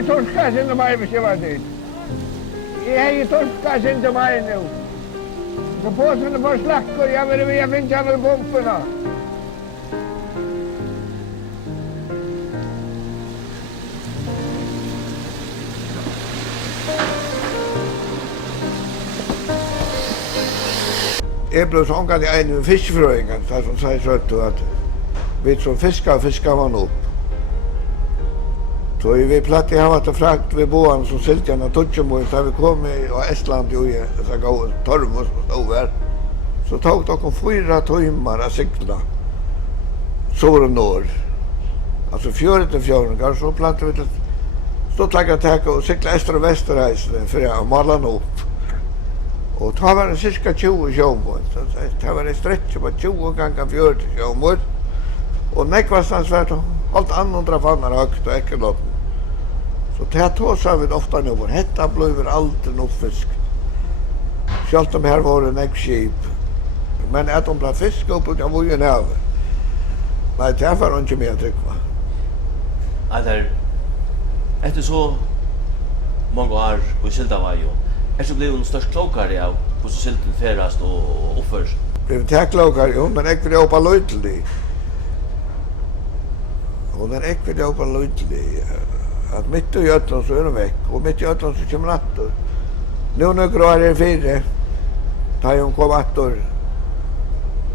i torskat sin mer hvis jeg var dit. Jeg torskat sin mer nu. Så påsene får slakker, jeg finner ikke alle pumpene. Jeg ble så omgang i en med fiskefrøyngen, der som sier søtt at vi som fisker man opp. Så vi platt i havet og frakt ved båen som siltjene og Tutsjemøy, da vi kom i Estland jo i disse gode tormos som stod her. Så tok dere 4 timer å sykla sår og nord. Altså 4 til 4, så platt vi til Stortlagertek og sykla øster og vesterreisene for å male den opp. Og det var cirka 20 sjåmål, så det var en stretch på 20 ganger 40 sjåmål. Og nekvastans var det alt andre fannar høgt og ekkelåten. Så det tåsa vi ofta nu, for hetta blev alltid noe fisk. Sjalt om her var det nekskip. Men at de ble fisk oppe av vojen her. Nei, det var ikke mer trykva. Nei, det etter så mange år på Sildavajo, så blev hon störst klokare av hvordan silten ferast og oppførst. Blev det klokare, jo, men ikke vil jeg oppa løytelig. Hon ikke vil jeg oppa løytelig. At mitt i Øtland så hun vekk, og mitt i Øtland så kommer attor. Nå nøkker år 4, da hun kom attor.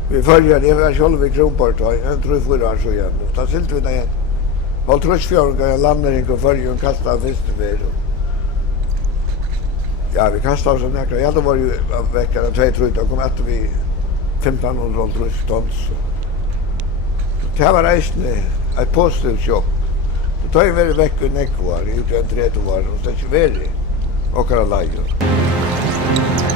Vi følger det, jeg var selv i Kronportøy, jeg tror 4 år så igjen. Da silte vi det igjen. Valtrusfjorden jeg landering og følger hun kastet av fiskefyr. Ja, vi kastet oss nekra. Ja, det var jo vekkene 2-3, da kom etter vi 1500 tons. Det var reisende et positivt sjokk. Så tar jeg veldig vekk nekvar, i utgjøren 30 år, og det er ikke veldig okkara leier.